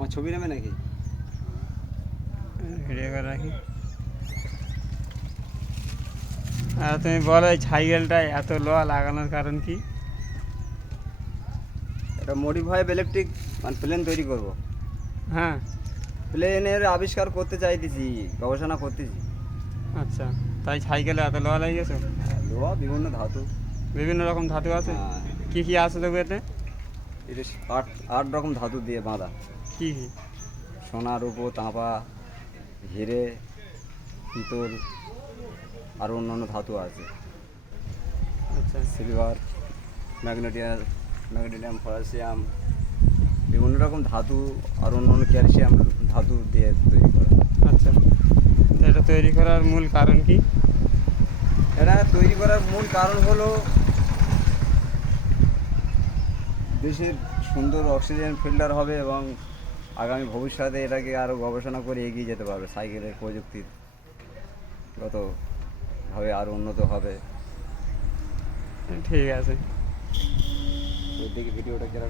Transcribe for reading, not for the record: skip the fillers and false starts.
আমার ছবি নেবে নাকি? ভিডিও করে রাখি। আর তুমি বলো এই সাইকেলটায় এত লোহা লাগানোর কারণ কি? এটা মডিফাইড ইলেকট্রিক মানে প্লেন তৈরি করব। হ্যাঁ। প্লেনের আবিষ্কার করতে চাইতেছি, গবেষণা করতেছি। আচ্ছা, তাই সাইকেলে এত লোহা লেগে গেছে? লোহা বিভিন্ন ধাতু। বিভিন্ন রকম ধাতু আছে? হ্যাঁ, কি কি আছে তবু এতে? এটা আট আট রকম ধাতু দিয়ে বাঁধা। কি কি? সোনা, রূপো, তাঁপা, হিরে, পিতল আর অন্যান্য ধাতু আছে। আচ্ছা সিলভার, ম্যাগনেটিয়াম, পটাশিয়াম, বিভিন্ন রকম ধাতু আর অন্যান্য ক্যালসিয়াম ধাতু দিয়ে তৈরি করা। আচ্ছা, তো এটা তৈরি করার মূল কারণ কি? এটা তৈরি করার মূল কারণ হলো দেশের সুন্দর অক্সিজেন ফিল্টার হবে এবং আগামী ভবিষ্যতে এটাকে আরও গবেষণা করে এগিয়ে যেতে পারবে। সাইকেলের প্রযুক্তিগতভাবে আরও উন্নত হবে। ঠিক আছে। তো দেখি ভিডিওটা কিরকম